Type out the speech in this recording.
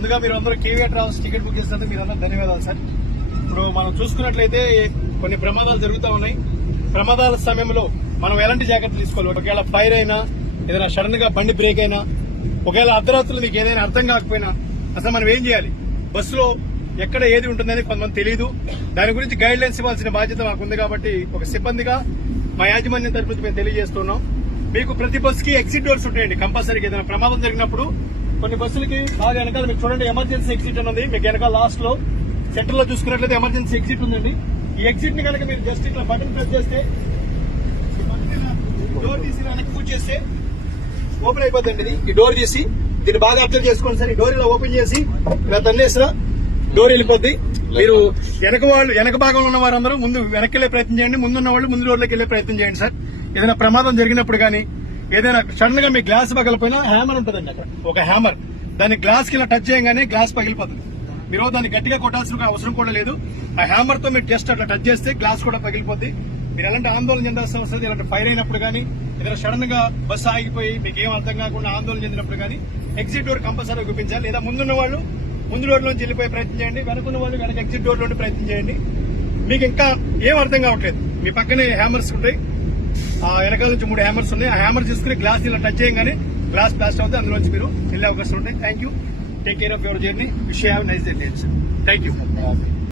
ముందుగా మీరు అందరూ కేవీఆర్ ట్రావెల్స్ టికెట్ బుక్ చేసినందుకు మీరు అందరూ ధన్యవాదాలు సార్. ఇప్పుడు మనం చూసుకున్నట్లయితే కొన్ని ప్రమాదాలు జరుగుతూ ఉన్నాయి. ప్రమాదాల సమయంలో మనం ఎలాంటి జాగ్రత్తలు తీసుకోవాలి? ఒకవేళ ఫైర్ అయినా, ఏదైనా సడన్ గా బండి బ్రేక్ అయినా, ఒకవేళ అర్ధరాత్రులు మీకు ఏదైనా అర్థం కాకపోయినా అసలు మనం ఏం చేయాలి? బస్సులో ఎక్కడ ఏది ఉంటుందని కొంతమంది తెలియదు. దాని గురించి గైడ్ లైన్స్ ఇవ్వాల్సిన బాధ్యత మాకు ఉంది. కాబట్టి ఒక సిబ్బందిగా మా యాజమాన్యం తరఫు నుంచి మేము తెలియజేస్తున్నాం. మీకు ప్రతి బస్సుకి ఎగ్జిట్ డోర్స్ ఉంటాయండి. కంపల్సరీగా ఏదైనా ప్రమాదం జరిగినప్పుడు కొన్ని బస్సులకి బాగా వెనకాల మీకు చూడండి ఎమర్జెన్సీ ఎగ్జిట్ ఉన్నది. మీకు వెనకాల లాస్ట్ లో సెంటర్ లో చూసుకున్నట్లయితే ఎమర్జెన్సీ ఎగ్జిట్ ఉందండి. ఈ ఎగ్జిట్ ని కనుక మీరు జస్ట్ ఇట్లా బటన్ ప్రెస్ చేస్తే డోర్ తీసి వెనక్కి పూజ చేస్తే ఓపెన్ అయిపోతుంది. ఈ డోర్ తీసి దీన్ని బాగా అబ్జర్వ్ చేసుకోండి సార్. ఈ డోర్ ఇలా ఓపెన్ చేసి ఇలా తన్నేసిన డోర్ వెళ్ళిపోద్ది. మీరు వెనక భాగంలో ఉన్న వారందరూ ముందు వెనక్కి వెళ్లే ప్రయత్నం చేయండి. ముందున్న వాళ్ళు ముందు డోర్లోకి వెళ్లే ప్రయత్నం చేయండి సార్. ఏదైనా ప్రమాదం జరిగినప్పుడు కానీ ఏదైనా సడన్ గా మీ గ్లాస్ పగిలిపోయినా హ్యామర్ ఉంటుందండి. అక్కడ ఒక హ్యామర్, దాన్ని గ్లాస్ కి ఇలా టచ్ చేయగానే గ్లాస్ పగిలిపోతుంది. మీరు దాన్ని గట్టిగా కొట్టాల్సిన అవసరం కూడా లేదు. ఆ హ్యామర్ తో మీరు జస్ట్ అట్లా టచ్ చేస్తే గ్లాస్ కూడా పగిలిపోద్ది. మీరు ఎలాంటి ఆందోళన చెందాల్సిన అవసరం, ఇలాంటి ఫైర్ అయినప్పుడు కానీ ఏదైనా సడన్ గా బస్సు ఆగిపోయి మీకు ఏం అర్థం కాకుండా ఆందోళన చెందినప్పుడు కానీ ఎగ్జిట్ డోర్ కంపల్సరీ చూపించాలి. లేదా ముందున్న వాళ్ళు ముందు డోర్ లోంచి వెళ్ళిపోయే ప్రయత్నం చేయండి. వెనుకున్న వాళ్ళు వెనక ఎగ్జిట్ డోర్ లోని ప్రయత్నం చేయండి. మీకు ఇంకా ఏం అర్థం కావట్లేదు, మీ పక్కనే హ్యామర్స్ ఉంటాయి. ఆ వెనకాల నుంచి 3 హ్యామర్స్ ఉన్నాయి. ఆ హ్యామర్ తీసుకుని గ్లాస్ ఇలా టచ్ చేయగానే గ్లాస్ బ్లాస్ట్ అవుతుంది. అందులోంచి మీరు వెళ్ళే అవకాశం ఉంటాయి. Thank you. Take care of your journey. Wish you have nice day. Thank you.